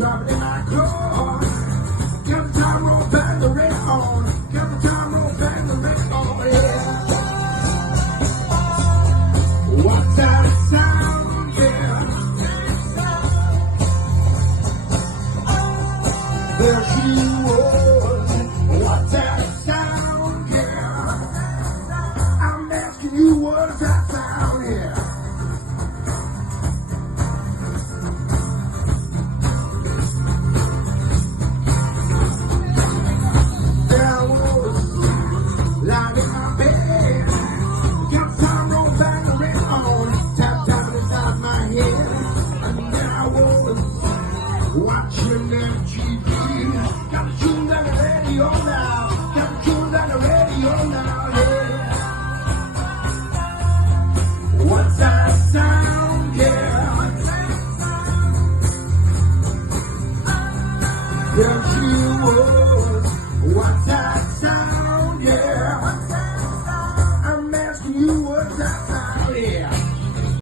Drop it in my clothes. Every time roll back the red on. Every time roll back the red on. Yeah. What's that sound? Yeah. There she was. What's that sound? Yeah. I'm asking you, what's that sound? Yeah. Lying in my bed, got time roll back the red on, tap tapping inside my head, and then I was watching that TV. Got the tune on the radio now, got the tune on the radio now, yeah. What's that sound, yeah? There she was, what's that?